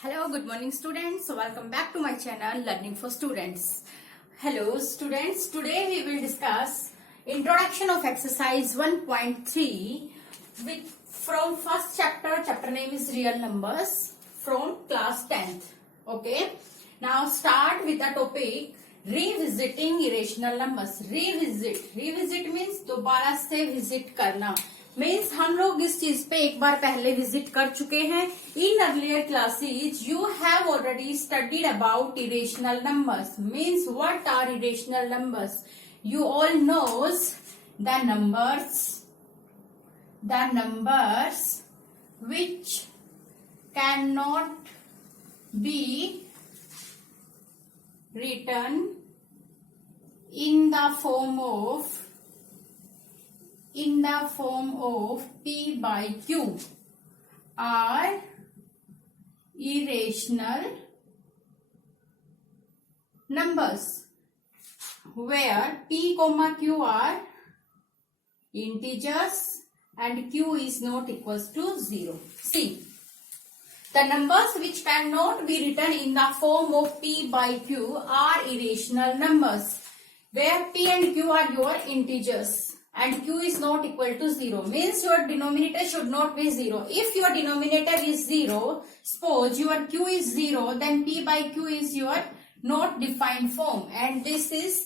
Hello, good morning students. Welcome back to my channel Learning for Students. Hello students, today we will discuss introduction of exercise 1.3 with from first chapter name is real numbers from class 10th. Okay, now start with the topic revisiting irrational numbers. Revisit means दोबारा से visit करना. Means हम लोग इस चीज पे एक बार पहले विजिट कर चुके हैं. In earlier classes you have already studied about irrational numbers. Means what are irrational numbers? You all knows the numbers which can not be written in the form of P by Q are irrational numbers where P comma Q are integers and Q is not equals to 0. See, the numbers which cannot be written in the form of P by Q are irrational numbers where P and Q are your integers and Q is not equal to 0. Means your denominator should not be 0. If your denominator is 0, suppose your Q is 0, then P by Q is your not defined form and this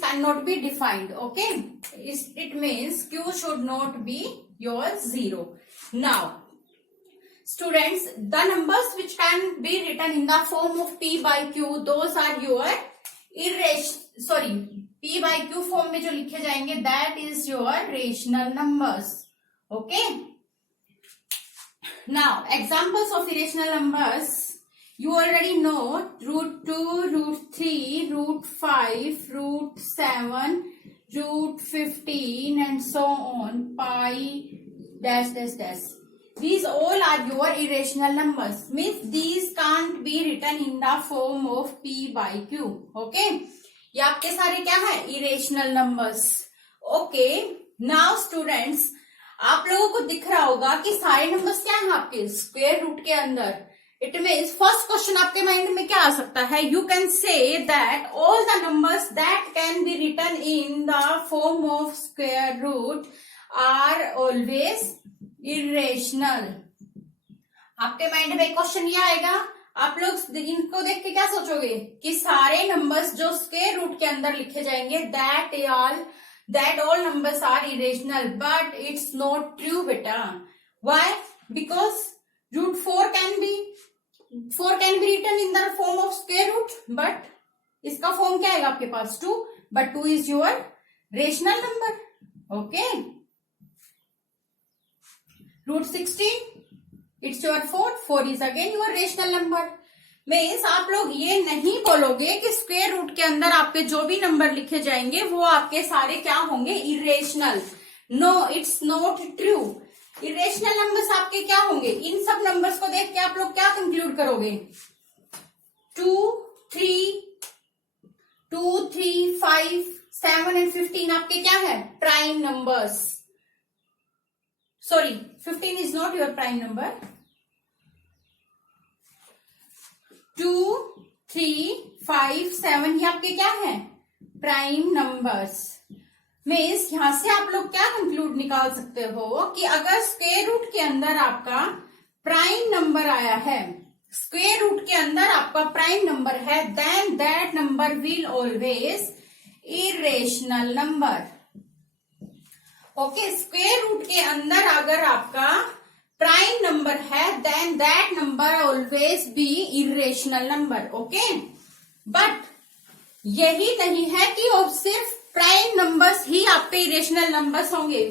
cannot be defined. Okay, it means Q should not be your 0. Now students, the numbers which can be written in the form of P by Q, those are your P by Q form में जो लिखे जाएंगे that is your rational numbers. Okay, now examples of irrational numbers you already know: root 2, root 3, root 5, root 7, root 15 and so on, pi dash dash dash. These all are your irrational numbers. Means these can't be written in the form of P by Q. Okay, ये आपके सारे क्या है? Irrational numbers. Okay, now students, आप लोगों को दिख रहा होगा कि सारे नंबर्स क्या हैं आपके स्क्वायर रूट के अंदर. इट मीन्स फर्स्ट क्वेश्चन आपके माइंड में क्या आ सकता है? You can say that all the numbers that can be written in the form of square root are always irrational. आपके माइंड में क्वेश्चन ये आएगा. आप लोग इनको देख के क्या सोचोगे कि सारे नंबर्स जो स्क्वायर रूट के अंदर लिखे जाएंगे that all numbers are irrational. But it's not true बेटा. Why? Because root 4 can be written in the form of square root, but इसका फॉर्म क्या आएगा आपके पास? 2. But 2 is your rational number. Okay, root 16 it's your 4 is again your rational number. Means आप लोग ये नहीं बोलोगे कि स्क्वायर रूट के अंदर आपके जो भी नंबर लिखे जाएंगे वो आपके सारे क्या होंगे? Irrational. No, it's not true. Irrational numbers आपके क्या होंगे? इन सब नंबर्स को देख के आप लोग क्या कंक्लूड करोगे? 2, 3, 5, 7 एंड 15 आपके क्या है? Prime numbers. Sorry, 15 is not your prime number. 2, 3, 5, 7 ये आपके क्या है? Prime numbers. मीन्स यहां से आप लोग क्या कंक्लूड निकाल सकते हो कि अगर स्क्वायर रूट के अंदर आपका प्राइम नंबर आया है, स्क्वायर रूट के अंदर आपका प्राइम नंबर है, then that number will always irrational number. Okay, square root के अंदर अगर आपका प्राइम नंबर है then that number always be irrational number. Okay, but यही नहीं है कि अब सिर्फ प्राइम नंबर्स ही आपके इरेशनल नंबर्स होंगे.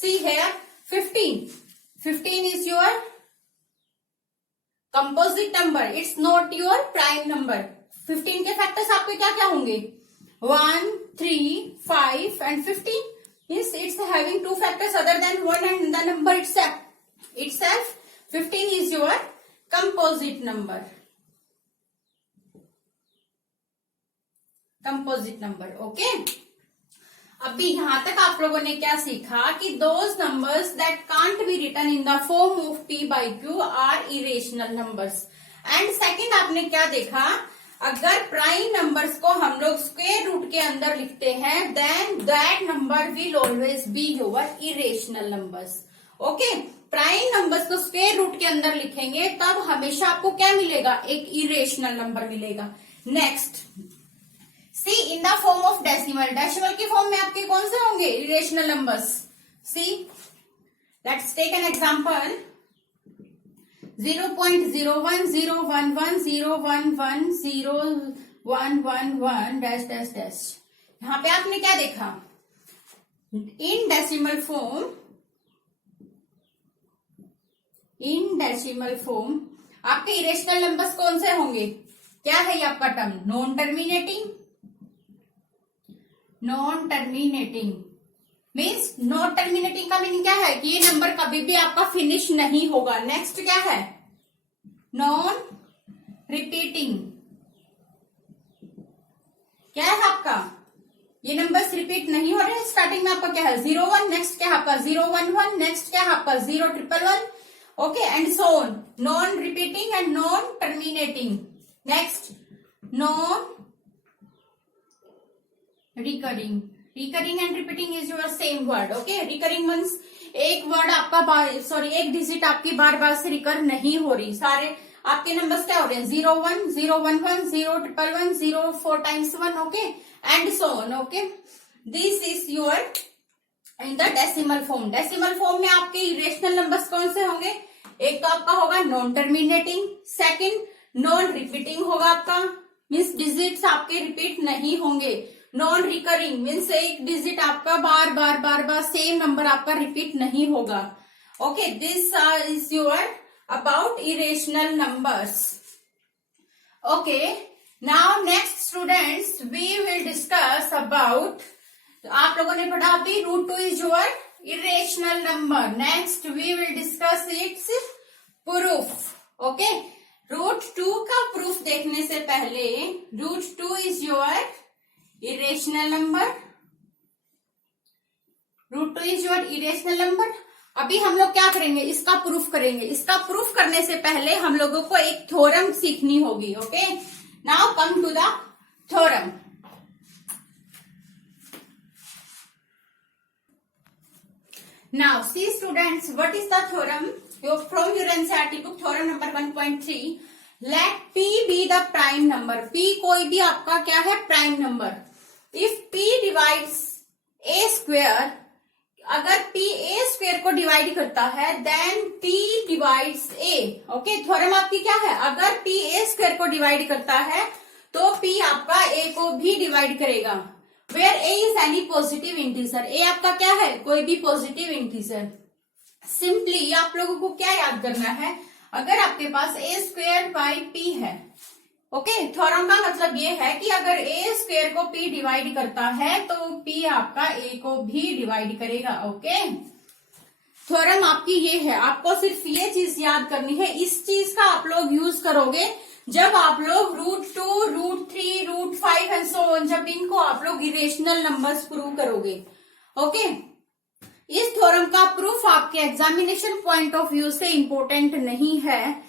सी है 15 is your composite number. It's not your prime number. 15 के फैक्टर्स आपके क्या क्या होंगे? 1, 3, 5 and 15. Yes, it's having two factors other than 1 and the number itself. 15 is your composite number. Okay. अभी यहां तक आप लोगों ने क्या सीखा कि those numbers that can't be written in the form of p by q are irrational numbers. And second आपने क्या देखा, अगर प्राइम नंबर्स को हम लोग स्क्वायर रूट के अंदर लिखते हैं then that number will always be your irrational numbers. Okay, prime numbers को स्क्वायर रूट के अंदर लिखेंगे तब हमेशा आपको क्या मिलेगा, एक इरेशनल नंबर मिलेगा। Next, see in the form of decimal, decimal की फॉर्म में आपके कौन से होंगे, irrational numbers. See let's take an example, 0.01010110110111 dash dash dash. यहां पे आपने क्या देखा, इन डेसिमल फॉर्म आपके इरेशनल नंबर्स कौन से होंगे, क्या है ये आपका term, non terminating means non terminating का मीनिंग क्या है कि ये नंबर कभी भी आपका फिनिश नहीं होगा। नेक्स्ट क्या है, नॉन रिपीटिंग, क्या है आपका, ये नंबर्स रिपीट नहीं हो रहे हैं। स्टार्टिंग में आपका क्या है 01, नेक्स्ट क्या है आपका 011, नेक्स्ट क्या है आपका 0111, okay and so on, non repeating and non terminating. Next, non recurring and repeating is your same word. Okay, recurring means एक वर्ड आपका एक डिजिट आपकी बार बार से रिकर नहीं हो रही, सारे आपके नंबर्स क्या हो रहे हैं 01, 011, 0111, 04 times 1, okay and so on. Okay, this is your in the decimal form. Decimal form में आपके इरेशनल नंबर्स कौन से होंगे, एक तो आपका होगा non terminating, second non repeating होगा आपका, मीन्स डिजिट्स आपके रिपीट नहीं होंगे, नॉन रिकरिंग मीन्स एक डिजिट आपका बार बार सेम नंबर आपका रिपीट नहीं होगा। Okay, this is your about irrational numbers. Okay, now next students we will discuss about, आप लोगों ने पढ़ा अभी √2 is your irrational number. Next we will discuss its proof. Okay, √2 का प्रूफ देखने से पहले, √2 is your irrational number, √2 is your irrational number. अभी हम लोग क्या करेंगे, इसका प्रूफ करेंगे। इसका प्रूफ करने से पहले हम लोगों को एक थ्योरम सीखनी होगी। Okay, now come to the theorem. Now see students, what is the theorem from your NCERT book, theorem number 1.3, let P be the prime number. P कोई भी आपका क्या है, prime number. If P divides A square, अगर P A square को divide करता है then P divides A। Okay, theorem आपकी क्या है, अगर P A स्क्वेयर को डिवाइड करता है तो P आपका A को भी डिवाइड करेगा। Where A is any positive integer, A आपका क्या है, कोई भी पॉजिटिव इंटीजर। सिंपली आप लोगों को क्या याद करना है, अगर आपके पास A स्क्वेयर बाई P है, ओके, थ्योरम का मतलब ये है कि अगर A स्क्वेयर को P डिवाइड करता है तो P आपका A को भी डिवाइड करेगा। ओके, थ्योरम आपकी ये है, आपको सिर्फ ये चीज याद करनी है। इस चीज का आप लोग यूज करोगे जब आप लोग √2, √3, √5 एंड सो ऑन, जब इनको आप लोग इरेशनल नंबर्स प्रूव करोगे। ओके, इस थ्योरम का प्रूफ आपके एग्जामिनेशन पॉइंट ऑफ व्यू से इंपॉर्टेंट नहीं है,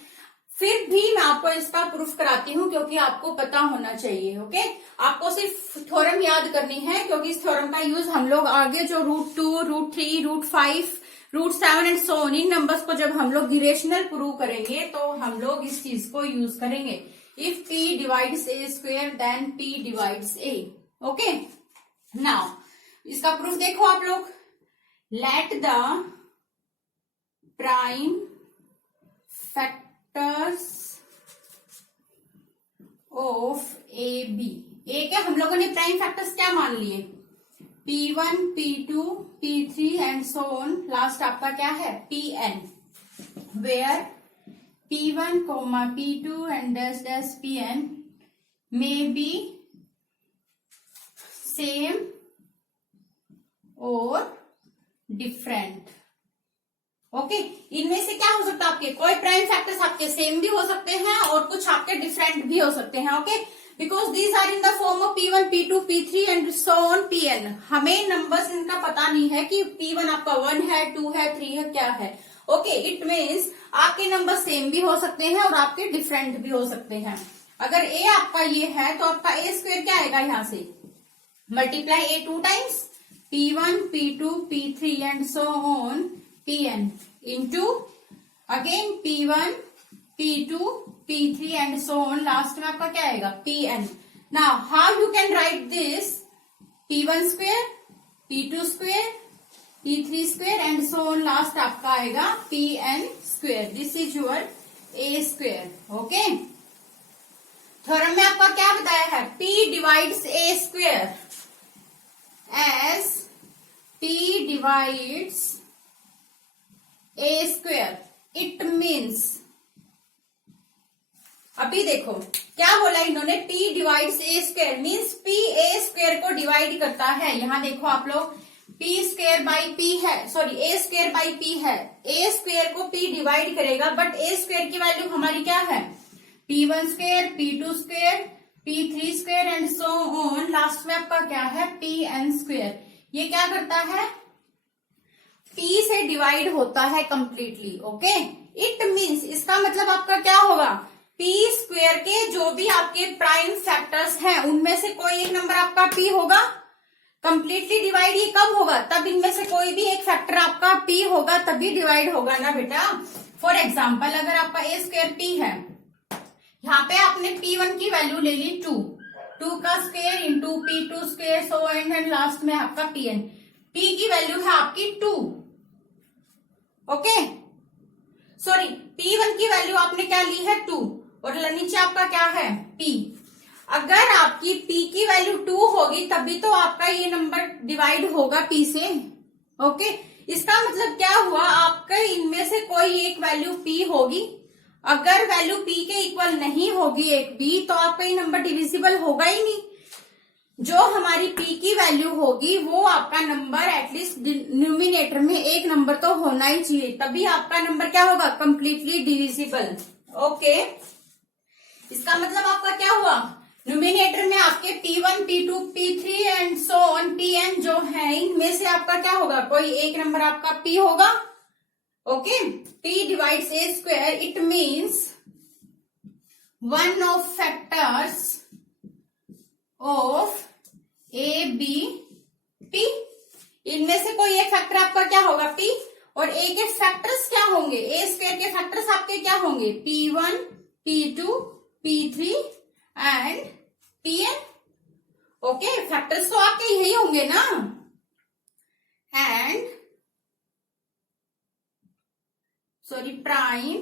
फिर भी मैं आपको इसका प्रूफ कराती हूँ क्योंकि आपको पता होना चाहिए। ओके, आपको सिर्फ थ्योरम याद करनी है क्योंकि इस थ्योरम का यूज हम लोग आगे जो √2, √3, √5, √7 and so on, in numbers को जब हम लोग इरेशनल प्रूव करेंगे तो हम लोग इस चीज को यूज करेंगे। If P divides A square then P divides A। Okay, now इसका प्रूफ देखो आप लोग, let the prime factors of A be. A के हम लोगों ने प्राइम फैक्टर्स क्या मान लिए, P1, P2, P3 and so on, last आपका क्या है Pn, where P1, P2 and dash dash Pn may be same और डिफरेंट। ओके, इनमें से क्या हो सकता है, आपके कोई प्राइम फैक्टर्स आपके सेम भी हो सकते हैं और कुछ आपके डिफरेंट भी हो सकते हैं। Okay, because these are in the form of P1, P2, P3 and so on Pn। हमें नंबर्स इनका पता नहीं है कि P1 आपका 1 है, 2 है, 3 है, क्या है। ओके, इट मीन्स आपके नंबर सेम भी हो सकते हैं और आपके डिफरेंट भी हो सकते हैं। अगर ए आपका ये है तो आपका ए स्क्वायर क्या आएगा, यहां से multiply A 2 times P1, P2, P3 and so on Pn into again P1, P2, P3 and so on, last में आपका क्या आएगा Pn। Now how you can write this, P1 square, P2 square, P3 square and so on, last आपका आएगा Pn square. This is your A square. Okay, theorem में आपका क्या बताया है, P divides A square as P divides A square. It means, अभी देखो क्या बोला इन्होंने, P divides A square means P A square को डिवाइड करता है। यहां देखो आप लोग, P स्क्वायर बाई P है, sorry A square by P है, ए स्क्वायर को P डिवाइड करेगा, बट ए स्क्वायर की वैल्यू हमारी क्या है, P1 square, P2 square, P3 square and so on, last में आपका क्या है Pn स्क्वायर। ये क्या करता है, P से डिवाइड होता है कंप्लीटली। ओके, इट मीन्स इसका मतलब आपका क्या होगा, P स्क्वायर के जो भी आपके प्राइम फैक्टर्स हैं उनमें से कोई एक नंबर आपका P होगा, कंप्लीटली डिवाइड ये कब होगा, तब इनमें से कोई भी एक फैक्टर आपका P होगा, तभी डिवाइड होगा ना बेटा। फॉर एग्जाम्पल अगर आपका ए स्क्वायर P है, यहाँ पे आपने P1 की वैल्यू ले ली 2 का square into P2 square so and last में आपका Pn। P की वैल्यू है आपकी 2, ओके, सॉरी P1 की वैल्यू आपने क्या ली है 2 और नीचे आपका क्या है P। अगर आपकी P की वैल्यू 2 होगी तभी तो आपका ये नंबर डिवाइड होगा P से। ओके, इसका मतलब क्या हुआ, आपका इनमें से कोई एक वैल्यू P होगी, अगर वैल्यू P के इक्वल नहीं होगी एक भी, तो आपका ये नंबर डिविजिबल होगा ही नहीं। जो हमारी P की वैल्यू होगी वो आपका नंबर एटलीस्ट न्यूमिनेटर में एक नंबर तो होना ही चाहिए, तभी आपका नंबर क्या होगा, कंप्लीटली डिविजिबल। ओके, इसका मतलब आपका क्या हुआ, न्यूमिनेटर में आपके P1, P2, P3 and so on Pn जो है, इनमें से आपका क्या होगा, कोई एक नंबर आपका P होगा। Okay, P divides A square, it means one of factors of A be P, इनमें से कोई एक फैक्टर आपका क्या होगा P, और ए के फैक्टर्स क्या होंगे, ए स्क्वायर के फैक्टर्स आपके क्या होंगे, P1, P2, P3 and Pn। Okay, factors तो आपके यही होंगे ना, and sorry prime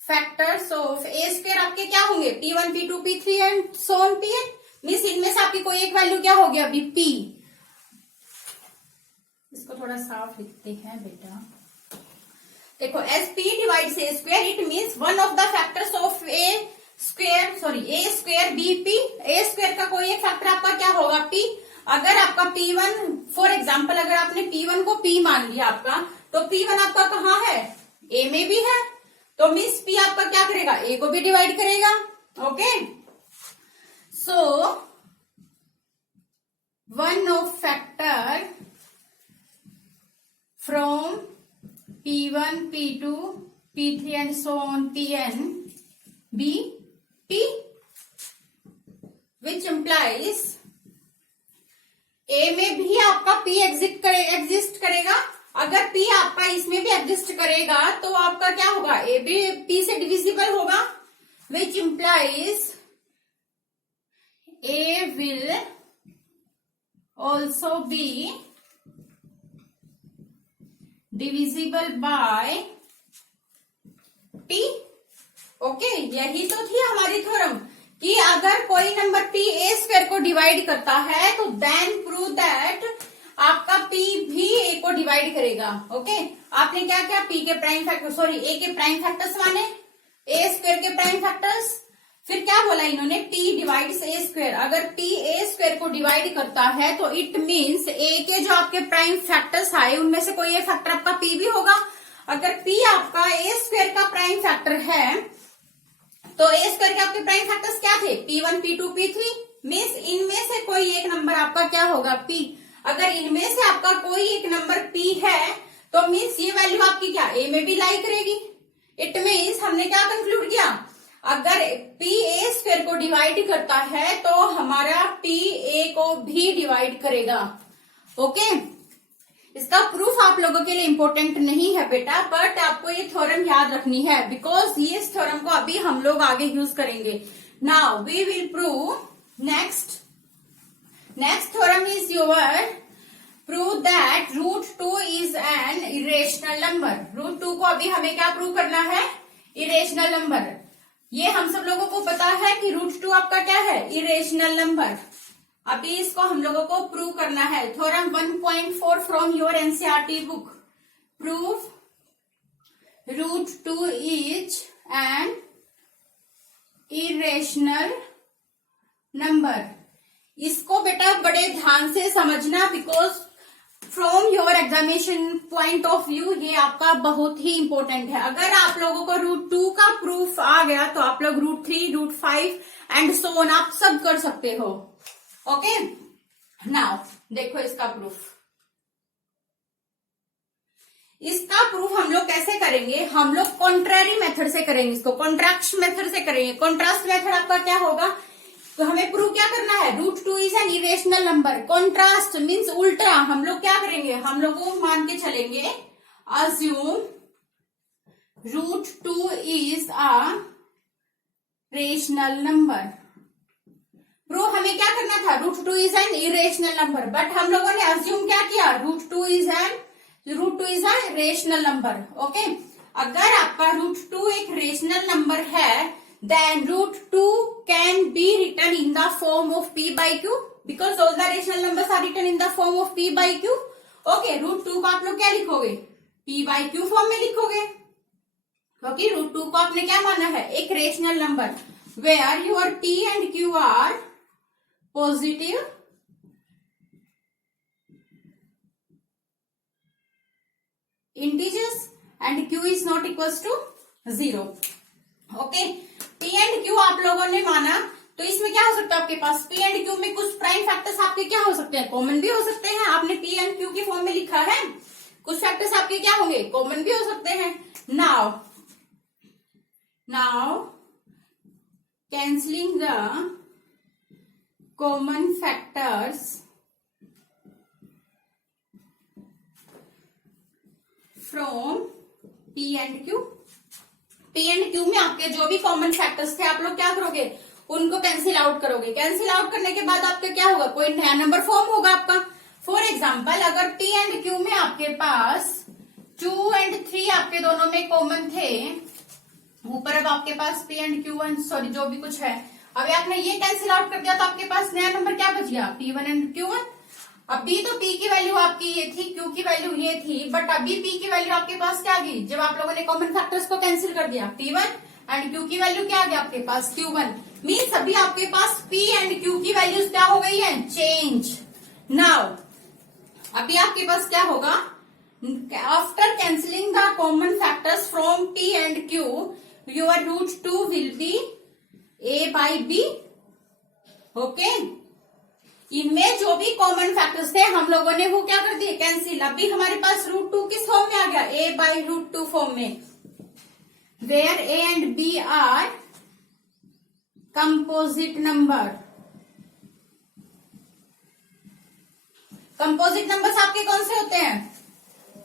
factors of A square आपके क्या होंगे, P1, P2, P3 and so on Pn। Means इनमें से आपकी कोई एक वैल्यू क्या हो गया अभी P। इसको थोड़ा साफ लिखते हैं बेटा, देखो as P divides A square, it means one of the factors of A square, sorry A square be P, A square का कोई एक फैक्टर आपका क्या होगा P। अगर आपका P1, फॉर एग्जाम्पल अगर आपने P1 को P मान लिया आपका, तो P1 आपका कहाँ है, A में भी है, तो मीन्स P आपका क्या करेगा, A को भी डिवाइड करेगा। Okay, so one of factor from P1, P2, P3 and so on Pn be P, which implies A में भी आपका P एग्जिस्ट करेगा। अगर P आपका इसमें भी एग्जिस्ट करेगा तो आपका क्या होगा, A भी P से डिविजिबल होगा, which implies A will also be divisible by P। Okay, यही तो थी हमारी थ्योरम कि अगर कोई नंबर P ए स्क्वायर को डिवाइड करता है तो देन प्रूव दैट आपका P भी A को डिवाइड करेगा। ओके, आपने क्या क्या P के प्राइम फैक्टर, सॉरी A के प्राइम फैक्टर्स माने, ए स्क्वायर के प्राइम फैक्टर्स, फिर क्या बोला इन्होंने, P डिवाइड्स ए स्क्वायर। अगर P ए स्क्वायर को डिवाइड करता है तो इट मीन्स A के जो आपके प्राइम फैक्टर्स आए उनमें से कोई एक फैक्टर आपका P भी होगा। अगर P आपका ए स्क्वायर का प्राइम फैक्टर है तो ए स्क्वायर के आपके प्राइम फैक्टर्स क्या थे, P1, P2, P3, मीन्स इनमें से कोई एक नंबर आपका क्या होगा P। अगर इनमें से आपका कोई एक नंबर P है तो मीन्स ये वैल्यू आपकी क्या ए में भी लाई करेगी। इट मीन्स हमने क्या कंक्लूड किया, अगर पी ए स्क्वायर को डिवाइड करता है तो हमारा पी ए को भी डिवाइड करेगा। ओके, इसका प्रूफ आप लोगों के लिए इंपॉर्टेंट नहीं है बेटा, बट आपको ये थ्योरम याद रखनी है बिकॉज ये इस थ्योरम को अभी हम लोग आगे यूज करेंगे। Now we will prove next theorem is your prove that √2 is an irrational number. √2 को अभी हमें क्या प्रूव करना है, इरेशनल नंबर। ये हम सब लोगों को पता है कि √2 आपका क्या है, इरेशनल नंबर। अभी इसको हम लोगों को प्रूव करना है। Theorem 1.4 from your NCERT book, prove √2 is an irrational number. इसको बेटा बड़े ध्यान से समझना because from your examination point of view ये आपका बहुत ही इंपॉर्टेंट है। अगर आप लोगों को √2 का प्रूफ आ गया तो आप लोग √3, √5 एंड सो ऑन आप सब कर सकते हो। ओके, नाउ देखो इसका प्रूफ। इसका प्रूफ हम लोग कैसे करेंगे, हम लोग कॉन्ट्रैरी मेथड से करेंगे, इसको कॉन्ट्रास्ट मेथड से करेंगे। कॉन्ट्रास्ट मेथड आपका क्या होगा, तो हमें प्रूव क्या करना है, √2 is an irrational number. Contrast means उल्टा, हम लोग क्या करेंगे, हम लोग को मान के चलेंगे assume √2 is a rational number. Prove हमें क्या करना था, √2 is an irrational number, but हम लोगों ने अज्यूम क्या किया, √2 is a rational number. Okay, अगर आपका √2 एक रेशनल नंबर है then √2 can be written in the form of p by q because all the rational numbers are written in the form of p by q. Okay, √2 को आप लोग क्या लिखोगे, p by q form में लिखोगे क्योंकि √2 को आपने क्या माना है, एक rational number where your p and q are positive integers and q is not equals to 0. Okay, P and Q आप लोगों ने माना तो इसमें क्या हो सकता है आपके पास, P एंड Q में कुछ प्राइम फैक्टर्स आपके क्या हो सकते हैं, कॉमन भी हो सकते हैं। आपने P एंड Q की फॉर्म में लिखा है, कुछ फैक्टर्स आपके क्या होंगे, कॉमन भी हो सकते हैं। Now cancelling the common factors from P and Q। P and Q में आपके जो भी कॉमन फैक्टर्स थे आप लोग क्या करोगे, उनको कैंसिल आउट करोगे। कैंसिल आउट करने के बाद आपका क्या होगा, कोई नया नंबर फॉर्म होगा आपका। फॉर एग्जाम्पल अगर P एंड Q में आपके पास 2 एंड 3 आपके दोनों में कॉमन थे, ऊपर अब आपके पास P एंड Q1 सॉरी जो भी कुछ है, अभी आपने ये कैंसिल आउट कर दिया तो आपके पास नया नंबर क्या बच गया, P1 एंड Q1। अभी तो P की वैल्यू आपकी ये थी, Q की वैल्यू ये थी, बट अभी P की वैल्यू आपके पास क्या आ गई, जब आप लोगों ने कॉमन फैक्टर्स को कैंसिल कर दिया, P1 एंड Q की वैल्यू क्या आ गया आपके पास, Q1। मीन्स अभी आपके पास P एंड Q की वैल्यूज क्या हो गई है, चेंज। नाउ अभी आपके पास क्या होगा, after cancelling the common factors from P and Q your √2 will B A by B। Okay, इनमें जो भी कॉमन फैक्टर्स थे हम लोगों ने वो क्या कर दिए, कैंसिल। अभी हमारे पास √2 किस फॉर्म में आ गया, A by √2 फॉर्म में, where A and B are composite number. Composite numbers आपके कौन से होते हैं,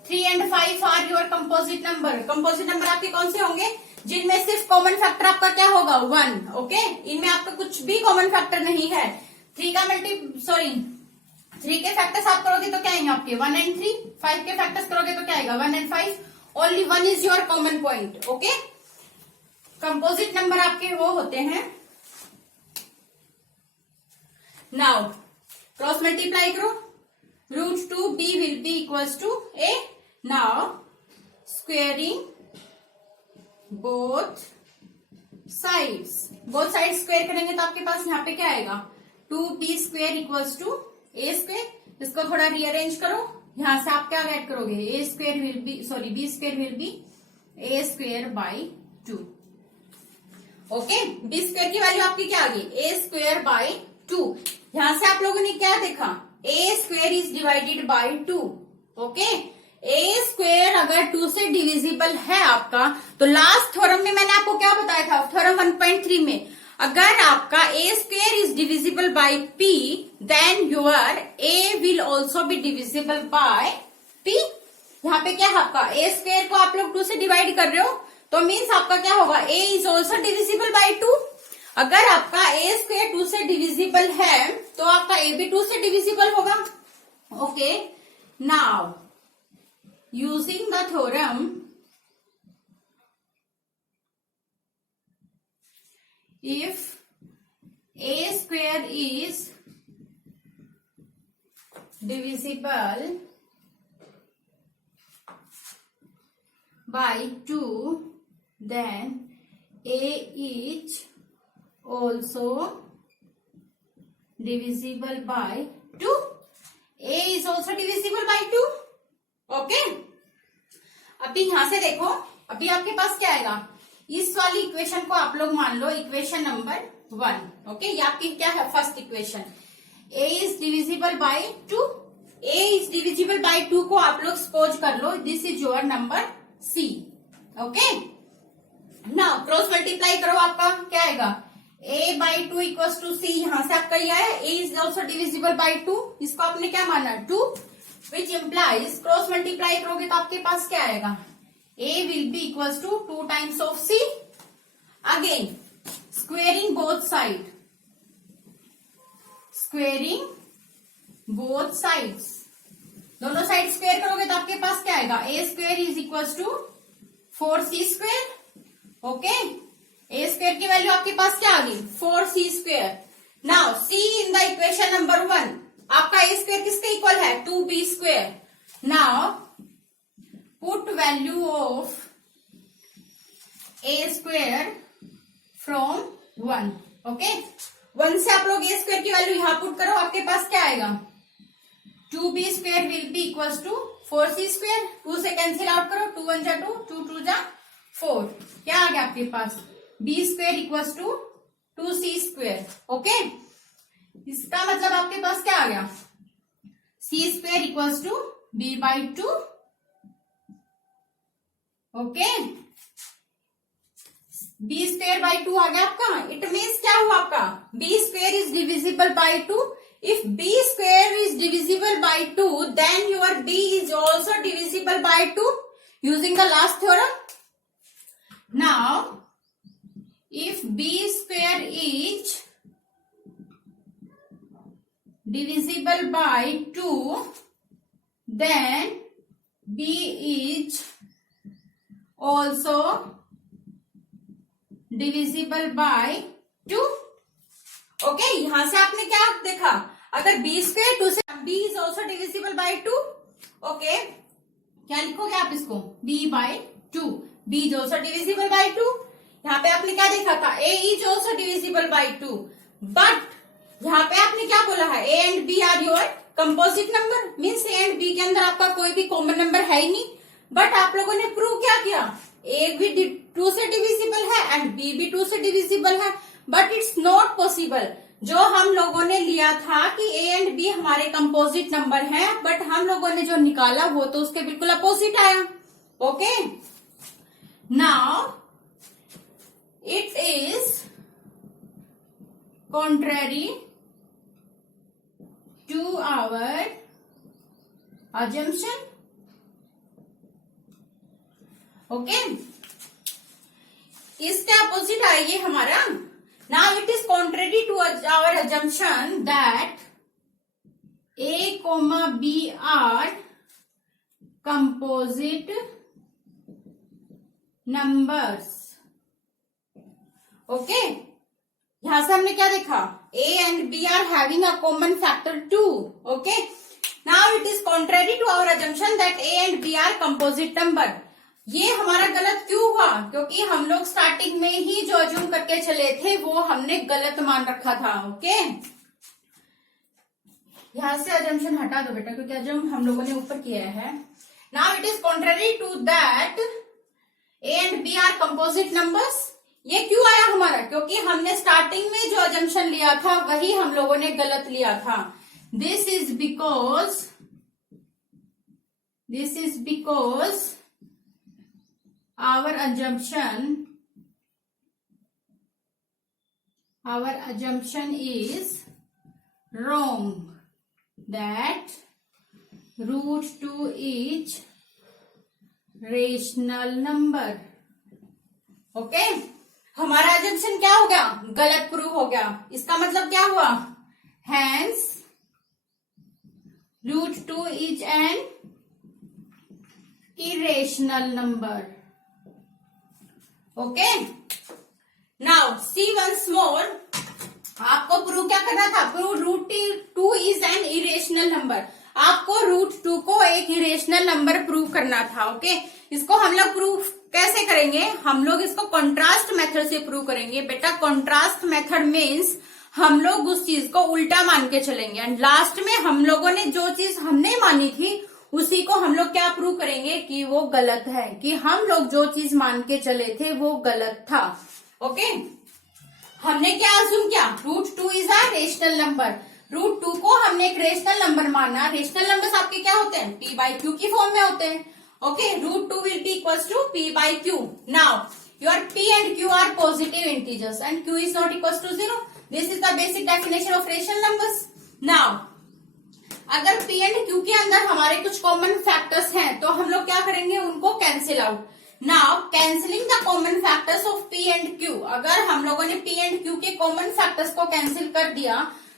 3 and 5 are your composite number. Composite number आपके कौन से होंगे, जिनमें सिर्फ कॉमन फैक्टर आपका क्या होगा, 1। ओके, इनमें आपका कुछ भी कॉमन फैक्टर नहीं है। 3 के फैक्टर्स आप करोगे तो क्या आएंगे आपके, 1 एंड 3। 5 के फैक्टर्स करोगे तो क्या आएगा, 1 and 5। Only 1 is your common point. Okay, composite number आपके वो होते हैं। नाउ क्रॉस मल्टीप्लाई करो, √2b will be equals to A। Now squaring both sides square करेंगे तो आपके पास यहाँ पे क्या आएगा, 2b square equals to A square. इसको थोड़ा रीअरेंज करो, यहां से आप क्या ऐड करोगे, b square will B A square by 2। Okay, b square की वैल्यू आपकी क्या आ गई, A स्क्वेयर बाई 2। यहां से आप लोगों ने क्या देखा, A square is divided by 2। Okay, A square अगर 2 से डिविजिबल है आपका, तो लास्ट थ्योरम में मैंने आपको क्या बताया था, थ्योरम 1.3 में, अगर आपका ए square is divisible by p, then your a will also be divisible by p. यहाँ पे क्या है आपका, ए स्क्वेयर को आप लोग 2 से डिवाइड कर रहे हो, तो मीन्स आपका क्या होगा, ए इज ऑल्सो डिविजिबल बाय 2। अगर आपका ए स्क्वेयर 2 से डिविजिबल है, तो आपका ए भी 2 से डिविजिबल होगा। Okay, now using the theorem, if a square is divisible by 2, then a is also divisible by 2. a is also divisible by 2. Okay, अभी यहां से देखो, अभी आपके पास क्या आएगा, इस वाली इक्वेशन को आप लोग मान लो इक्वेशन नंबर 1। ओके, ये आपकी क्या है, first equation, a is divisible by 2, a is divisible by 2 को आप लोग सपोज कर लो this is your number c। Okay, now cross multiply करो, आपका क्या आएगा, a by 2 equals to c, यहां से आपका ये आया a is also divisible by 2, इसको आपने क्या माना 2, विच इम्प्लाइज क्रॉस मल्टीप्लाई करोगे तो आपके पास क्या आएगा, a will be equals to 2 times of c। Again squaring both side, squaring both sides, दोनों साइड स्क्वेयर करोगे तो आपके पास क्या आएगा, a square is equals to 4c square. Okay, a square की वैल्यू आपके पास क्या आ गई, 4c square. Now c in the equation number 1, आपका ए स्क्वेयर किसके इक्वल है, 2b square. Now put value of A square from 1। Okay, 1 से आप लोग ए स्क्वेयर की वैल्यू यहां पुट करो, आपके पास क्या आएगा, 2b square will be equals to 4c square. 2 से कैंसिल आउट करो, 2 1 जा 2, 2 2 जा 4, क्या आ गया आपके पास, b square equals to 2c square. Okay, इसका मतलब आपके पास क्या आ गया, c square equals to b by 2। Okay, b square by 2 आ गया आपका। इट मीन्स क्या हुआ आपका, b square is divisible by 2। If b square is divisible by 2, then your b is also divisible by 2 using the last theorem. Now if b square is divisible by 2, then b is also divisible by 2। Okay, यहां से आपने क्या देखा, अगर b square 2 से, b is also divisible by 2। Okay, क्या लिखोगे आप इसको, b by 2, b is also divisible by 2। यहाँ पे आपने क्या देखा था, a is also divisible by 2, but यहाँ पे आपने क्या बोला है, a and b are your composite number, means a and b के अंदर आपका कोई भी कॉमन नंबर है ही नहीं। बट आप लोगों ने प्रूव क्या किया, a भी 2 से डिविजिबल है एंड b भी 2 से डिविजिबल है, बट इट्स नॉट पॉसिबल। जो हम लोगों ने लिया था कि a एंड b हमारे कंपोजिट नंबर हैं, बट हम लोगों ने जो निकाला वो तो उसके बिल्कुल अपोजिट आया। Okay, now it is contrary to our assumption। Okay, इसके अपोजिट आएगी हमारा। Now it is contrary to our assumption that a comma b are composite numbers। Okay, यहां से हमने क्या देखा, a and b are having a common factor 2। Okay, now it is contrary to our assumption that a and b are composite number. ये हमारा गलत क्यों हुआ, क्योंकि हम लोग स्टार्टिंग में ही जो अज्यूम करके चले थे वो हमने गलत मान रखा था। ओके, यहां से अजम्पशन हटा दो बेटा, क्योंकि अजम हम लोगों ने ऊपर किया है। Now it is contrary to that a and b are composite numbers. ये क्यों आया हमारा, क्योंकि हमने स्टार्टिंग में जो अजम्पशन लिया था वही हम लोगों ने गलत लिया था। This is because This is because our assumption is wrong that root 2 is rational number. Okay, हमारा assumption क्या हो गया? गलत प्रूव हो गया. इसका मतलब क्या हुआ? Hence root 2 is an irrational number. Okay, now see once more. आपको प्रूव क्या करना था? Prove root 2 is an irrational number. आपको रूट 2 को एक इरेशनल नंबर प्रूव करना था. ओके, इसको हम लोग प्रूव कैसे करेंगे? हम लोग इसको कॉन्ट्रास्ट मेथड से प्रूव करेंगे. बेटा, कॉन्ट्रास्ट मेथड मीन्स हम लोग उस चीज को उल्टा मान के चलेंगे एंड लास्ट में हम लोगों ने जो चीज हमने मानी थी उसी को हम लोग क्या प्रूव करेंगे कि वो गलत है, कि हम लोग जो चीज मान के चले थे वो गलत था. ओके, हमने क्या अज्यूम किया? Root 2 is a rational number. Root 2 को हमने एक रेशनल नंबर माना. रेशनल नंबर्स आपके क्या होते हैं? p बाई क्यू की फॉर्म में होते हैं. Okay, root 2 will be equals to p by q. Now your p and q are positive integers and q is not equals to 0. This is the basic definition of rational numbers. Now अगर p and q के अंदर हमारे कुछ common factors हैं तो हम लोग क्या करेंगे? उनको cancel out. Now cancelling the common factors of p and q. अगर हम लोगों ने p एंड q के कॉमन फैक्टर्स को कैंसिल कर दिया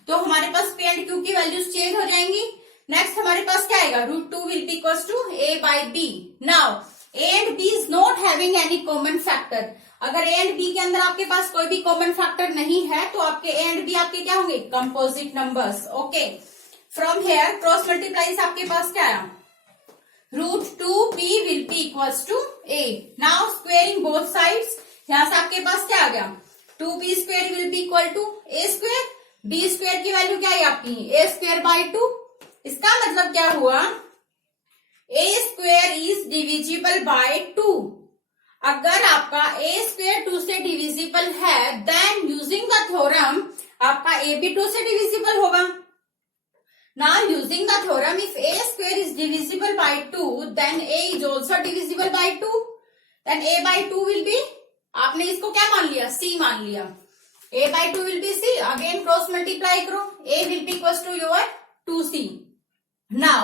तो हमारे पास p एंड q की वैल्यूज चेंज हो जाएंगी. नेक्स्ट हमारे पास क्या आएगा? Root 2 will be equals to a by b. Now a and b is not having any common factor. अगर a एंड b के अंदर आपके पास कोई भी कॉमन फैक्टर नहीं है तो आपके a एंड b आपके क्या होंगे? Composite numbers. Okay, from here cross multiply आपके पास क्या आया? Root 2p will be equals to a. Now squaring both sides. यहां से आपके पास क्या आ गया? 2b square will be equal to a square. b square की वैल्यू क्या है आपकी? a square by 2. इसका मतलब क्या हुआ? a square is divisible by 2. अगर आपका a स्क्वेयर 2 से डिविजिबल है देन यूजिंग द थ्योरम आपका a भी 2 से डिविजिबल होगा. Now using the theorem, if a square is divisible by 2, then a is also divisible by 2. Then a by 2 will be, आपने इसको क्या मान लिया? c मान लिया. a by 2 will be c. Again cross multiply करो. a will be equals to your 2c. Now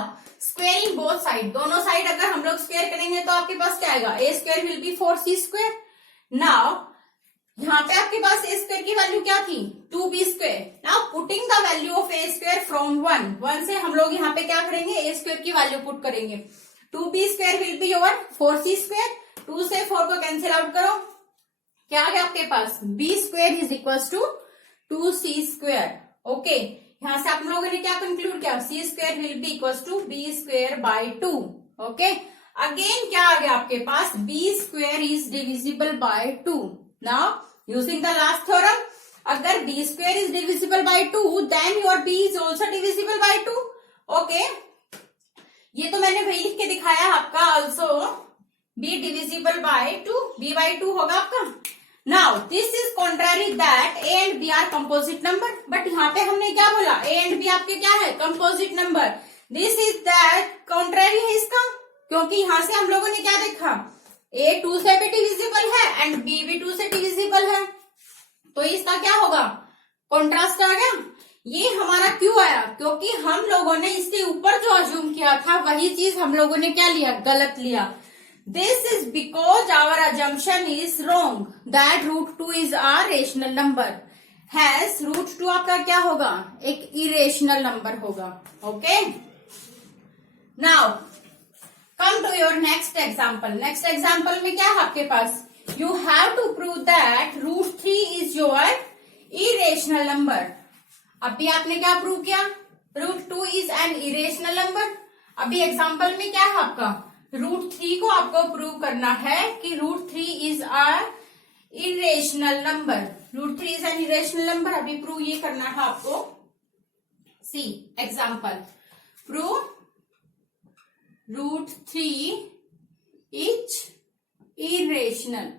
squaring both side. दोनों side अगर हम लोग स्क्वायर करेंगे तो आपके पास क्या आएगा? a square will be 4c square. Now यहाँ पे आपके पास a स्क्वायर की वैल्यू क्या थी? 2b square. Now putting the value of a square from 1 से हम लोग यहाँ पे क्या करेंगे? a स्क्वायर की वैल्यू पुट करेंगे. 2b square will be over 4c square. 2 से 4 को कैंसिल आउट करो. क्या आ गया आपके पास? b square is equals to 2c square. Okay, यहाँ से आप लोगों ने क्या कंक्लूड किया? c square will be equals to b square by 2. Okay, again क्या आ गया आपके पास? b square is divisible by 2. Now using the last theorem, अगर b square is divisible by 2 then your b is also divisible by 2. Okay, ये तो मैंने वही लिख के दिखाया आपका. Also b divisible by 2, b by 2 होगा आपका. Now this is contrary that a and b are composite number. But यहाँ पे हमने क्या बोला? a एंड b आपके क्या है? Composite number. This is that contrary है इसका, क्योंकि यहाँ से हम लोगों ने क्या देखा? a 2 से भी डिविजिबल है एंड b भी 2 से डिविजिबल है, तो इसका क्या होगा? कॉन्ट्रास्ट आ गया. ये हमारा क्यों आया? क्योंकि हम लोगों ने इससे ऊपर जो अज्यूम किया था वही चीज हम लोगों ने क्या लिया? गलत लिया. This is because our assumption is wrong that root 2 is a rational number. Hence root 2 आपका क्या होगा? एक इरेशनल नंबर होगा. Okay, now come to your next example. Next example में क्या है आपके पास? You have to prove that root 3 is your irrational number. अभी आपने क्या प्रूव किया? root 2 is an irrational number. अभी एग्जाम्पल में क्या है आपका? root 3 को आपको प्रूव करना है कि root 3 is a irrational number. root 3 is an irrational number. अभी प्रूव ये करना है आपको. See example. Prove root 3 is irrational.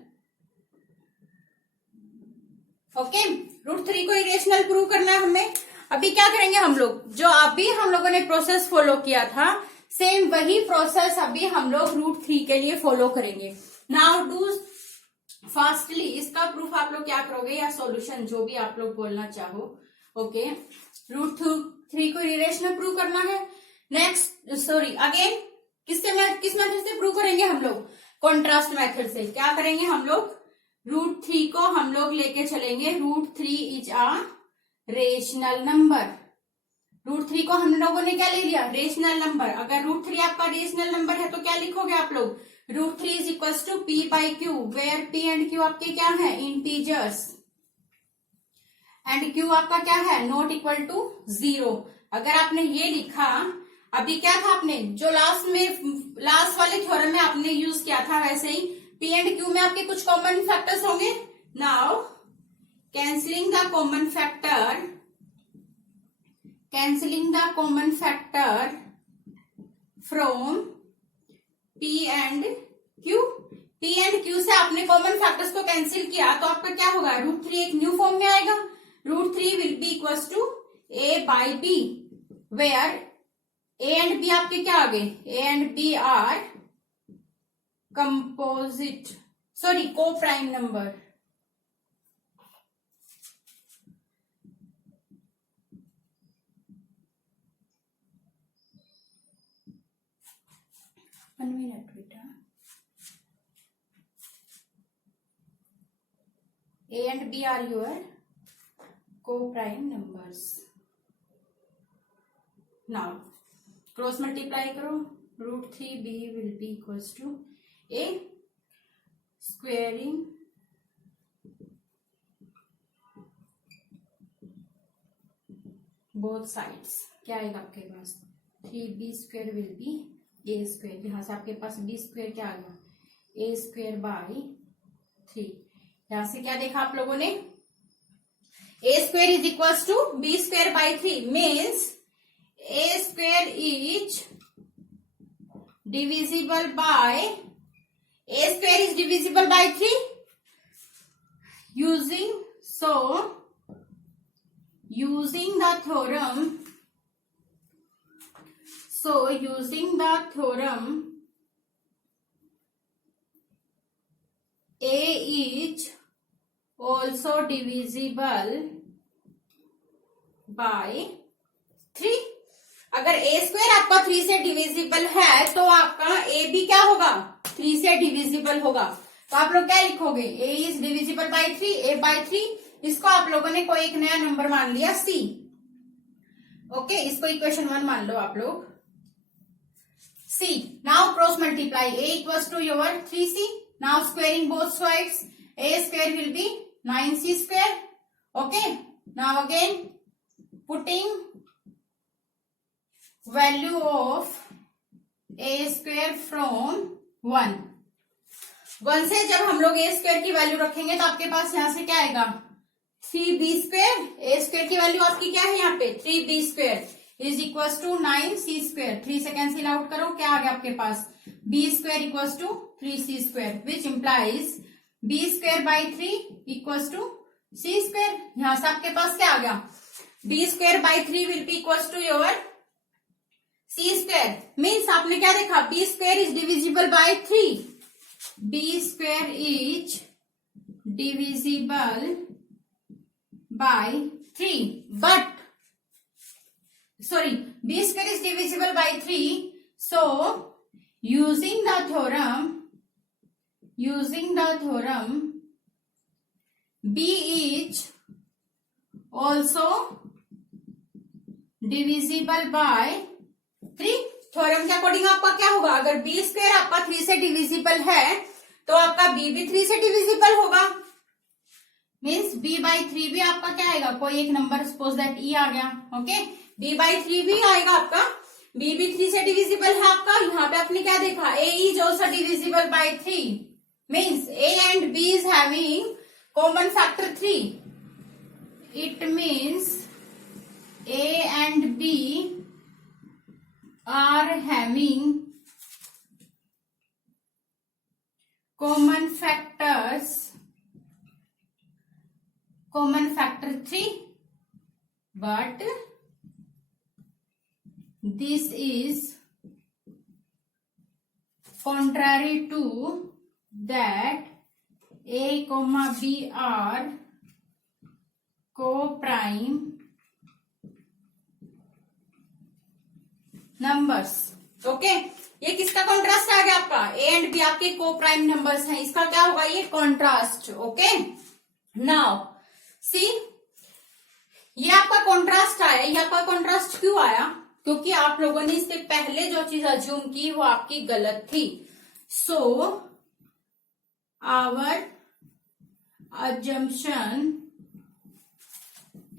Okay, root 3 को इरेशनल प्रूव करना है हमें. अभी क्या करेंगे हम लोग? जो अभी हम लोगों ने प्रोसेस फॉलो किया था सेम वही प्रोसेस अभी हम लोग रूट 3 के लिए फॉलो करेंगे। नाउ डू फास्टली, इसका प्रूफ आप लोग क्या करोगे या सॉल्यूशन जो भी आप लोग बोलना चाहो। ओके, रूट 3 को इरेशनल प्रूव करना है। नेक्स्ट सॉरी अगेन किस मेथड से प्रूव करेंगे हम लोग? कॉन्ट्रास्ट मेथड से। क्या करेंगे हम लोग? रूट 3 को हम लोग लेके चलेंगे, root 3 is a rational number. Root 3 को हम लोगों ने क्या ले लिया? Rational number. अगर रूट 3 आपका रेशनल नंबर है तो क्या लिखोगे आप लोग? Root 3 is equal to p by q, where p and q आपके क्या है? इंटीजर्स, एंड क्यू आपका क्या है? Not equal to 0। अगर आपने ये लिखा, अभी क्या था आपने जो लास्ट वाले थ्योरम में आपने यूज किया था, वैसे ही पी एंड क्यू में आपके कुछ कॉमन फैक्टर्स होंगे। Now cancelling the common factor from P and Q. P and Q से आपने कॉमन फैक्टर्स को कैंसिल किया तो आपका क्या होगा? रूट 3 एक न्यू फॉर्म में आएगा। Root 3 will be equal to a by b, where a and b आपके क्या आ गए? A and b are coprime number. One minute, बेटा। A and B are your co-prime numbers. Now cross multiply करो, root 3b will be equals to a squaring both sides। क्या आएगा आपके पास? 3b square will be a square. यहां से आपके पास बी स्क्वायर क्या आ गया? A square by 3। यहां से क्या देखा आप लोगों ने? A square is equal to b square by 3 means a square is divisible by 3 using the theorem a is also divisible by 3। अगर ए स्क्वायर आपका 3 से डिविजिबल है तो आपका ए भी क्या होगा? 3 से डिविजिबल होगा। तो आप लोग क्या लिखोगे? A is divisible by 3, a by 3। इसको आप लोगों ने कोई एक नया नंबर मान लिया सी। ओके, इसको इक्वेशन 1 मान लो आप लोग, c. Now cross multiply, a equals to your 3c। Now squaring both sides, a square will be 9c square. Okay, now again putting value of A square from 1 से जब हम लोग ए स्क्वायर की वैल्यू रखेंगे तो आपके पास यहां से क्या आएगा? 3b square. ए स्क्वायर की वैल्यू आपकी क्या है यहाँ पे? 3b square is equal to 9c square. 3 से कैंसिल आउट करो, क्या आ गया आपके पास? b square equal to 3c square, which implies b square by 3 equal to c square. यहां से आपके पास क्या आ गया? b square by 3 will be equal to your c square. Means आपने क्या देखा? B square is divisible by 3। B square is divisible by 3, but sorry, b square is divisible by 3। So using the theorem b is also divisible by 3। Theorem के according आपका क्या होगा? अगर B square आपका 3 से डिविजिबल है तो आपका बी भी 3 से डिविजिबल होगा। मीन्स बी बाई 3 भी आपका क्या आएगा? कोई एक नंबर, सपोज दैट ई आ गया। ओके, बी बाई 3 भी आएगा आपका। बी भी 3 से डिविजिबल है आपका। यहाँ पे आपने क्या देखा? A is also divisible by 3 means a and b is having common factor 3। It means a and b are having common factor 3, but this is contrary to that a comma b are co-prime numbers. Okay, ये किसका contrast आ गया आपका? ए and b आपके को prime numbers हैं, इसका क्या होगा? ये कॉन्ट्रास्ट. ओके, नाउ सी, ये आपका कॉन्ट्रास्ट आया. ये आपका कॉन्ट्रास्ट क्यों आया? क्योंकि आप लोगों ने इससे पहले जो चीज अज्यूम की वो आपकी गलत थी. So our assumption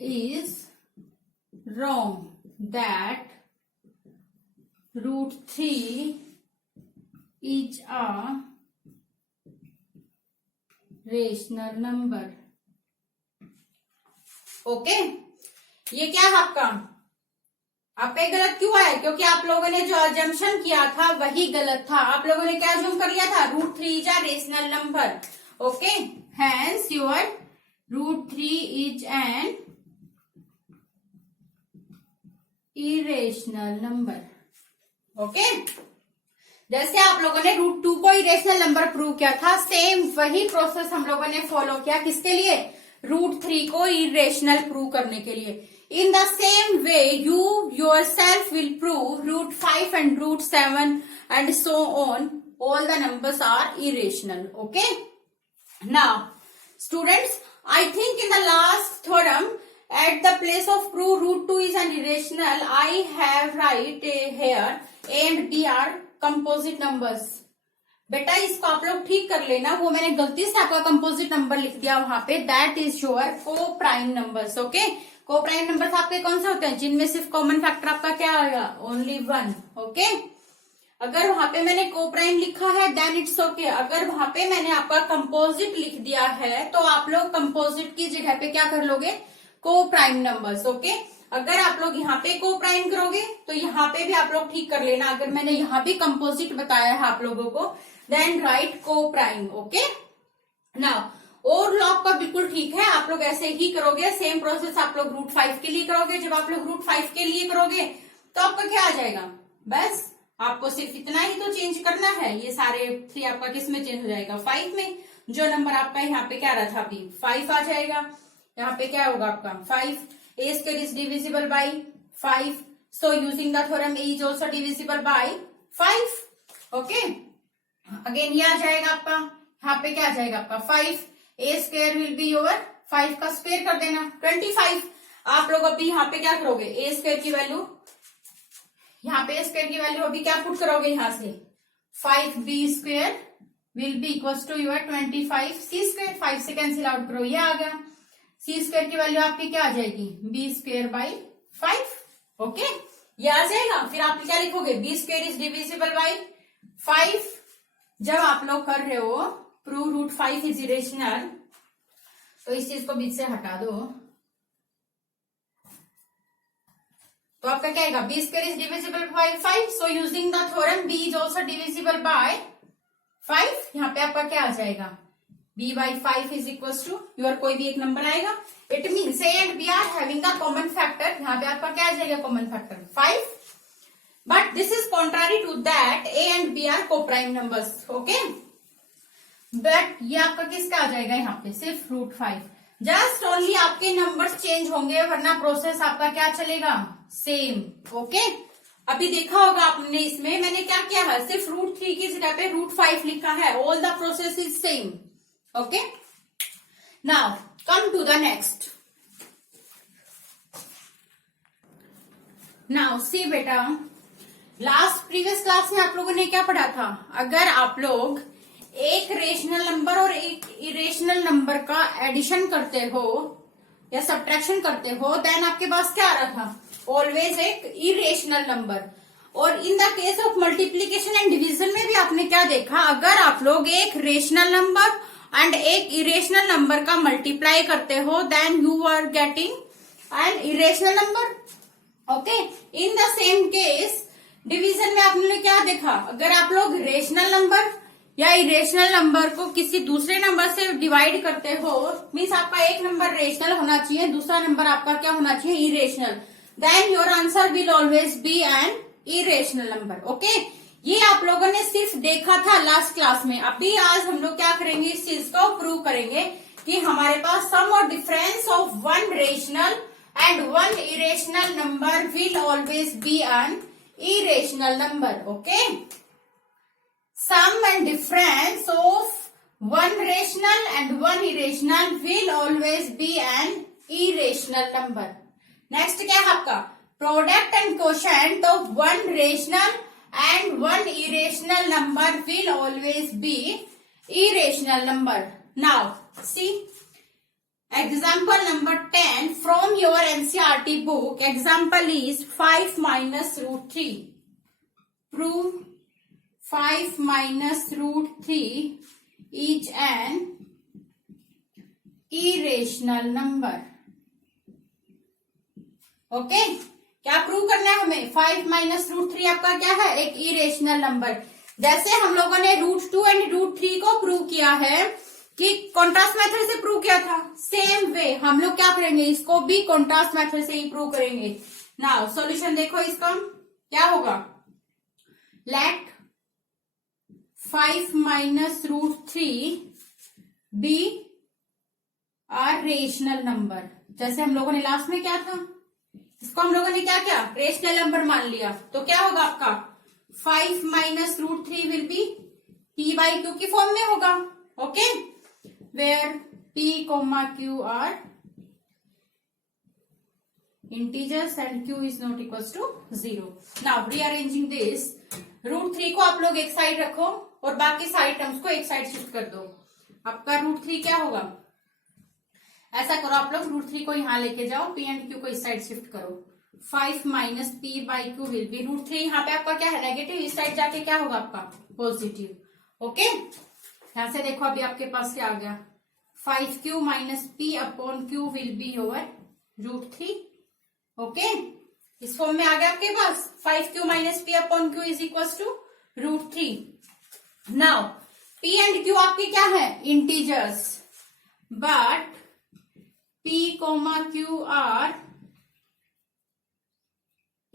is wrong that root 3 is a rational number. Okay, ये क्या है आपका? आपका गलत क्यों आया? क्योंकि आप लोगों ने जो अजम्पशन किया था वही गलत था. आप लोगों ने क्या अज्यूम कर लिया था? Root 3 is a rational number. Okay, hence your root 3 is an irrational number. Okay, जैसे आप लोगों ने रूट 2 को इरेशनल नंबर प्रूव किया था, सेम वही प्रोसेस हम लोगों ने फॉलो किया. किसके लिए? रूट 3 को इरेशनल प्रूव करने के लिए. In the same way, you yourself will prove root 5 and root 7 and so on. All the numbers are irrational. Okay? Now, students, I think in the last theorem, at the place of prove root 2 is an irrational, I have write here A and B are composite numbers. बेटा इसको आप लोग ठीक कर लेना, वो मैंने गलती से आपका कंपोजिट नंबर लिख दिया वहां पे. दैट इज योर को प्राइम नंबर्स. ओके, को प्राइम नंबर्स आपके कौन से होते हैं? जिनमें सिर्फ कॉमन फैक्टर आपका क्या आएगा? ओनली 1. ओके, अगर वहां पे मैंने को प्राइम लिखा है देन इट्स ओके. अगर वहां पे मैंने आपका कंपोजिट लिख दिया है तो आप लोग कंपोजिट की जगह पे क्या कर लोगे? को प्राइम नंबर्स. ओके, अगर आप लोग यहाँ पे को प्राइम करोगे तो यहाँ पे भी आप लोग ठीक कर लेना. अगर मैंने यहाँ पे कंपोजिट बताया है आप लोगों को, देन राइट को प्राइम. ओके, नाउ और आपका बिल्कुल ठीक है, आप लोग ऐसे ही करोगे. सेम प्रोसेस आप लोग रूट 5 के लिए करोगे. जब आप लोग रूट 5 के लिए करोगे तो आपका क्या आ जाएगा? बस आपको सिर्फ इतना ही तो चेंज करना है. ये सारे 3 आपका किस में चेंज हो जाएगा? 5 में. जो नंबर आपका यहाँ पे क्या रहा था अभी? 5 आ जाएगा. यहाँ पे क्या होगा आपका? 5. A square is divisible by 5. So using the theorem a is also divisible by 5. Okay, again ये आ जाएगा आपका. यहाँ पे क्या आ जाएगा आपका? 5. A square will be your 5 का स्क्वायर कर देना 25. आप लोग अभी यहाँ पे क्या करोगे? ए स्क्वायर की वैल्यू, यहाँ पे स्क्वायर की वैल्यू अभी क्या पुट करोगे? यहाँ से 5b square will be equal to your 25 c square. 5 से कैंसिल आउट करो, ये आ गया. सी स्क्वायर की वैल्यू आपकी क्या आ जाएगी? B square by 5. ओके, ये आ जाएगा. फिर आप क्या लिखोगे? B square is divisible by 5. जब आप लोग कर रहे हो प्रूव रूट 5 इज इरेशनल, तो इस चीज को बीच से हटा दो. तो आपका क्या आएगा? B square is divisible by 5. So using the theorem b is also divisible by 5. यहाँ पे आपका क्या आ जाएगा? b by 5 is equals to your कोई भी एक नंबर आएगा. It means a and b are having the common factor. यहाँ पे आपका क्या आ जाएगा? Common factor 5. But this is contrary to that a and b are co-prime numbers. Okay, but ये आपका किसका आ जाएगा? यहाँ पे सिर्फ रूट 5. जस्ट ओनली आपके नंबर्स चेंज होंगे, वरना प्रोसेस आपका क्या चलेगा? सेम. ओके, अभी देखा होगा आपने, इसमें मैंने क्या किया है? सिर्फ रूट 3 की जगह पे रूट 5 लिखा है. All the process is same. Okay, now come to the next. Now see बेटा, लास्ट प्रीवियस क्लास में आप लोगों ने क्या पढ़ा था? अगर आप लोग एक रेशनल नंबर और एक इरेशनल नंबर का एडिशन करते हो या सब्ट्रैक्शन करते हो, देन आपके पास क्या आ रहा था? ऑलवेज एक इरेशनल नंबर. और in the case of multiplication and division में भी आपने क्या देखा? अगर आप लोग एक रेशनल नंबर एंड एक इरेशनल नंबर का मल्टीप्लाई करते हो, then you are getting an irrational number. Okay, in the same case division में आपने क्या देखा? अगर आप लोग रेशनल नंबर या इरेशनल नंबर को किसी दूसरे नंबर से डिवाइड करते हो, मीन्स आपका एक नंबर रेशनल होना चाहिए, दूसरा नंबर आपका क्या होना चाहिए? Irrational. Then your answer will always be an irrational number. Okay, ये आप लोगों ने सिर्फ देखा था लास्ट क्लास में। अभी आज हम लोग क्या करेंगे, इस चीज को प्रूव करेंगे कि हमारे पास सम और difference of one rational and one irrational number will always be an irrational number. Okay, sum and difference of one rational and one irrational will always be an irrational number. Next क्या है आपका, product and quotient of one rational and one irrational number will always be irrational number. Now see example number 10 from your NCERT book. Example is 5 minus root 3. Prove 5 minus root 3 is an irrational number. Okay, क्या prove करना है हमें, 5 minus root 3 आपका क्या है, एक irrational number. जैसे हम लोगों ने रूट 2 एंड रूट 3 को प्रूव किया है कि कॉन्ट्रास्ट मेथड से प्रूव किया था, सेम वे हम लोग क्या करेंगे, इसको भी कॉन्ट्रास्ट मेथड से ही प्रूव करेंगे। नाउ सॉल्यूशन देखो इसका क्या होगा, late 5 minus root 3 be a rational number। जैसे हम लोगों ने लास्ट में क्या था, इसको हम लोगों ने क्या किया, रेशनल नंबर मान लिया। तो क्या होगा आपका 5 minus root 3 will be p by q की फॉर्म में होगा। Okay, where p, q are integers and q is not equals to 0। Now rearranging this, root 3 को आप लोग एक साइड रखो और बाकी साइड टर्म्स को एक साइड शिफ्ट कर दो। आपका रूट 3 क्या होगा, ऐसा करो आप लोग, रूट 3 को यहां लेके जाओ, p एंड q को इस साइड शिफ्ट करो। 5 minus p by q will be, root 3 यहाँ पे आपका क्या है, नेगेटिव, इस साइड जाके क्या होगा आपका पॉजिटिव। ओके, यहां से देखो अभी आपके पास क्या आ गया, 5q minus p upon q will be over root 3। Okay, इस फॉर्म में आ गया आपके पास 5q minus p upon q is equal to root 3। Now p and q आपके क्या है, integers, but p, q are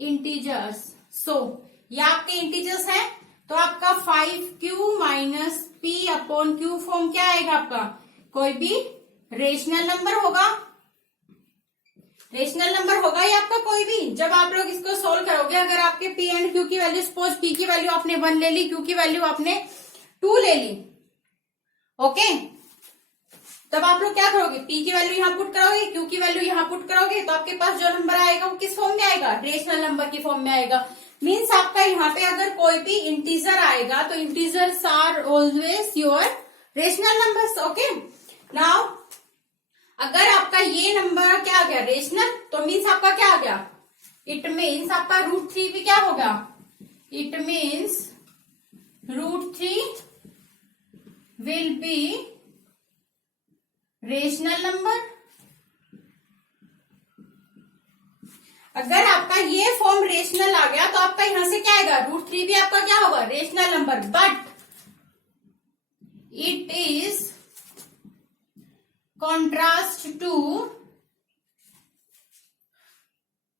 integers. So ये आपके इंटीजर्स हैं, तो आपका 5q minus p upon q form क्या आएगा आपका, कोई भी रेशनल नंबर होगा, रेशनल नंबर होगा ये आपका कोई भी। जब आप लोग इसको सोल्व करोगे, अगर आपके p एंड q की वैल्यू, सपोज p की वैल्यू आपने 1 ले ली, q की वैल्यू आपने 2 ले ली, ओके, तब आप लोग क्या करोगे, p की वैल्यू यहां पुट करोगे, q की वैल्यू यहां पुट करोगे, तो आपके पास जो नंबर आएगा वो किस फॉर्म में आएगा, रेशनल नंबर की फॉर्म में आएगा। मीन्स आपका यहाँ पे अगर कोई भी इंटीजर आएगा तो integers are always your rational numbers. Okay, now अगर आपका ये नंबर क्या आ गया, रेशनल, तो मीन्स आपका क्या आ गया, इट मीन्स आपका रूट 3 भी क्या होगा, it means root 3 will be rational number. अगर आपका ये फॉर्म रेशनल आ गया तो आपका यहां से क्या आएगा, रूट 3 भी आपका क्या होगा, rational number, but it is contrast to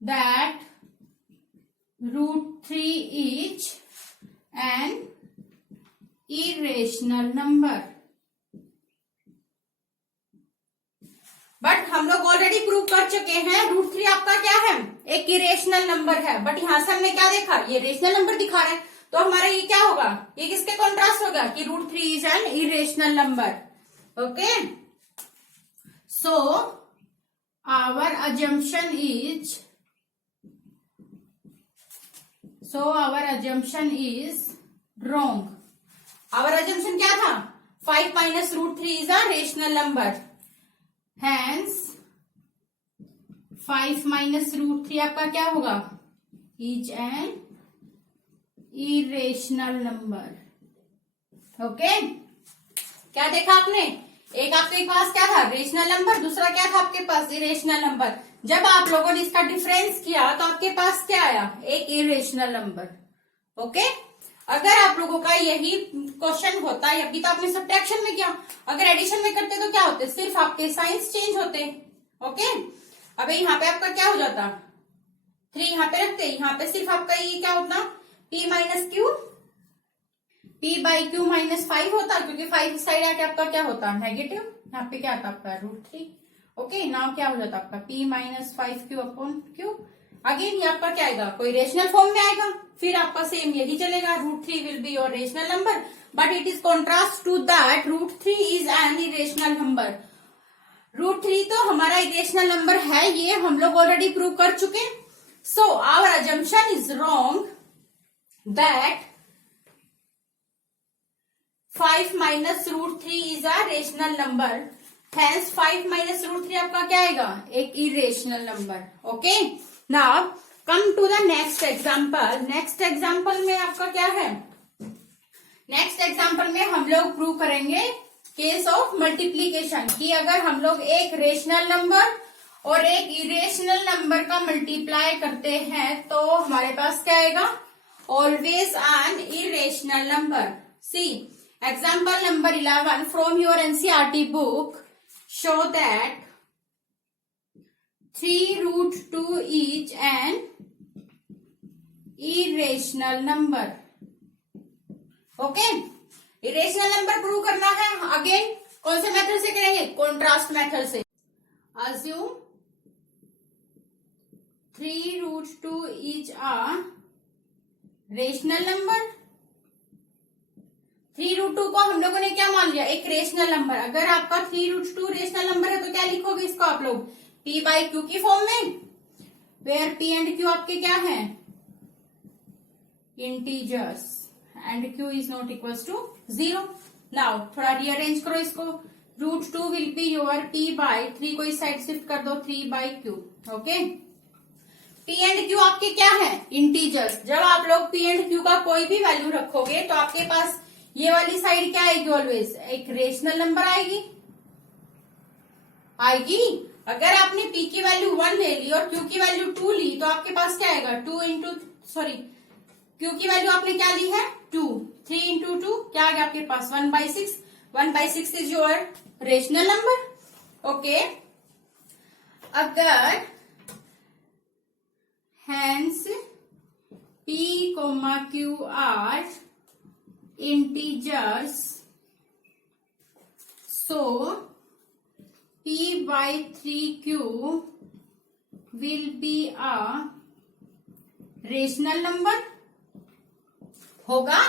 that root 3 is an irrational number। But हम लोग ऑलरेडी प्रूव कर चुके हैं, रूट 3 आपका क्या है, एक इरेशनल नंबर है, बट यहां से हमने क्या देखा, ये रेशनल नंबर दिखा रहे हैं, तो हमारा ये क्या होगा, ये किसके कॉन्ट्रास्ट होगा, कि root 3 is an irrational number. Okay, so our assumption is wrong। our assumption क्या था, 5 minus root 3 is a rational number, hence 5 minus root 3 आपका क्या होगा, is an irrational number। Okay, क्या देखा आपने, एक आपके पास क्या था, रेशनल नंबर, दूसरा क्या था आपके पास, इरेशनल नंबर। जब आप लोगों ने इसका डिफरेंस किया तो आपके पास क्या आया, एक इरेशनल नंबर। ओके, अगर आप लोगों का यही क्वेश्चन होता है, अभी तो आपने सब्ट्रैक्शन में किया, अगर एडिशन में करते तो क्या होते, सिर्फ आपके साइंस चेंज होते। ओके, अब यहाँ पे आपका क्या हो जाता, 3 यहाँ पे रखते, यहाँ पे सिर्फ आपका ये क्या होता, p minus Q p by Q minus 5 होता, क्योंकि 5 साइड आके आपका क्या होता है नेगेटिव, यहाँ पे क्या आता आपका √3। ओके, नाउ क्या हो जाता आपका p minus 5q upon Q. Again ये आपका क्या आएगा, कोई रेशनल फॉर्म में आएगा, फिर आपका सेम यही चलेगा, √3 will be your rational number, but it is contrast to that √3 is an irrational number. √3 तो हमारा इरेशनल नंबर है, ये हम लोग ऑलरेडी प्रूव कर चुके। So our assumption is wrong that 5 minus √3 is a rational number, hence 5 minus √3 आपका क्या आएगा, एक irrational number. Okay, now come to the next example. Next example में आपका क्या है, नेक्स्ट एग्जाम्पल में हम लोग प्रूव करेंगे केस ऑफ मल्टीप्लीकेशन, कि अगर हम लोग एक रेशनल नंबर और एक इरेशनल नंबर का मल्टीप्लाई करते हैं तो हमारे पास क्या आएगा, always an irrational number. See example number 11 from your NCERT book show that 3√2 is an irrational number। Okay, irrational number prove करना है, अगेन कौन से मेथड से करेंगे, कॉन्ट्रास्ट मेथड से। Assume 3√2 is a rational number. 3√2 को हम लोगों ने क्या मान लिया, एक रेशनल नंबर। अगर आपका 3√2 रेशनल नंबर है तो क्या लिखोगे इसको आप लोग, p बाई क्यू की फॉर्म में, वेयर p एंड q आपके क्या है, integers, and q is not equals to 0। Now थोड़ा रीअरेंज करो इसको, √2 will be your p by 3 को इस साइड शिफ्ट कर दो, 3 by q. Okay, p and q आपके क्या है, इंटीजर्स। जब आप लोग p एंड q का कोई भी वैल्यू रखोगे तो आपके पास ये वाली साइड क्या आएगी, ऑलवेज एक रेशनल नंबर आएगी। अगर आपने p की वैल्यू 1 ले ली और q की वैल्यू 2 ली तो आपके पास क्या आएगा, q की वैल्यू आपने क्या ली है 2, 3 इंटू 2 क्या आ गया आपके पास 1/6। 1/6 is your rational number. Okay, अगर hence p, q are integers, so p by 3q will be a rational number होगा।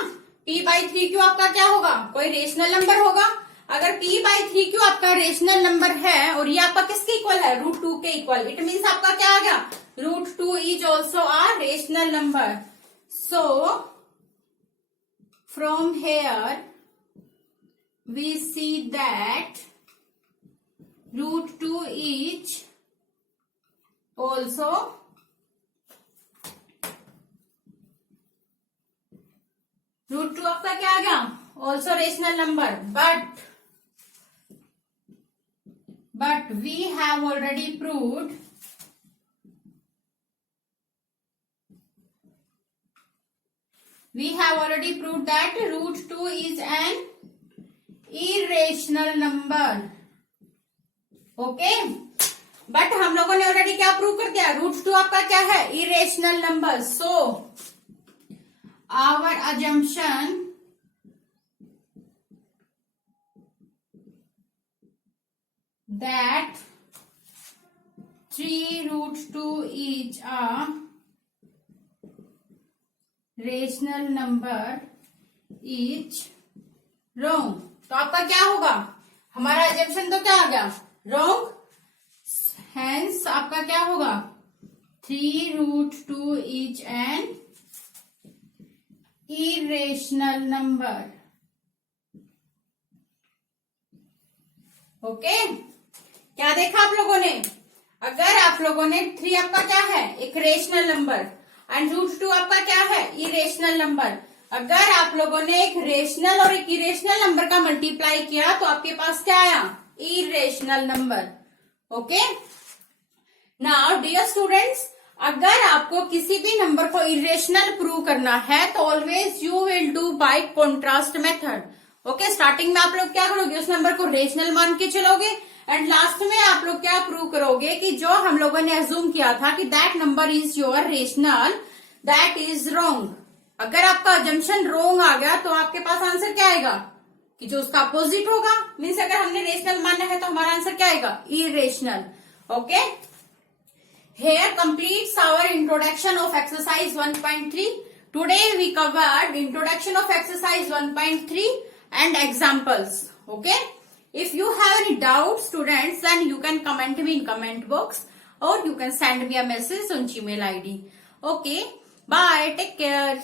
p by 3q आपका क्या होगा, कोई रेशनल नंबर होगा। अगर p by 3q आपका रेशनल नंबर है और ये आपका किसके इक्वल है, √2 के इक्वल, इट मीन्स आपका क्या आ गया, √2 is also a rational number. So from here we see that √2 is also √2 आपका क्या आ गया, also rational number, but we have already proved that √2 is an irrational number। Okay, but हम लोगों ने ऑलरेडी क्या प्रूव कर दिया, √2 आपका क्या है, irrational number. So our assumption that 3√2 is a rational number is wrong. तो आपका क्या होगा, हमारा एजम्पशन तो क्या आ गया, रॉन्ग, हेंस आपका क्या होगा, 3√2 is an irrational number. Okay, क्या देखा आप लोगों ने, अगर आप लोगों ने 3 आपका क्या है, एक रेशनल नंबर, एंड √2 आपका क्या है, इरेशनल नंबर। अगर आप लोगों ने एक रेशनल और एक इरेशनल नंबर का मल्टीप्लाई किया तो आपके पास क्या आया, irrational number. Okay, now dear students, अगर आपको किसी भी नंबर को इरेशनल प्रूव करना है तो always you will do by contrast method. Okay, starting में आप लोग क्या करोगे, उस नंबर को रेशनल मान के चलोगे, एंड लास्ट में आप लोग क्या प्रूव करोगे कि जो हम लोगों ने अज्यूम किया था कि that number is your rational, that is wrong. अगर आपका अजम्पशन रोंग आ गया तो आपके पास आंसर क्या आएगा कि जो उसका अपोजिट होगा, मीन्स अगर हमने रेशनल माना है तो हमारा आंसर क्या आएगा, irrational. Okay, here completes our introduction of exercise 1.3. Today we covered introduction of exercise 1.3 and examples. Okay, if you have any doubts students, then you can comment me in comment box or you can send me a message on Gmail ID. Okay, bye, take care.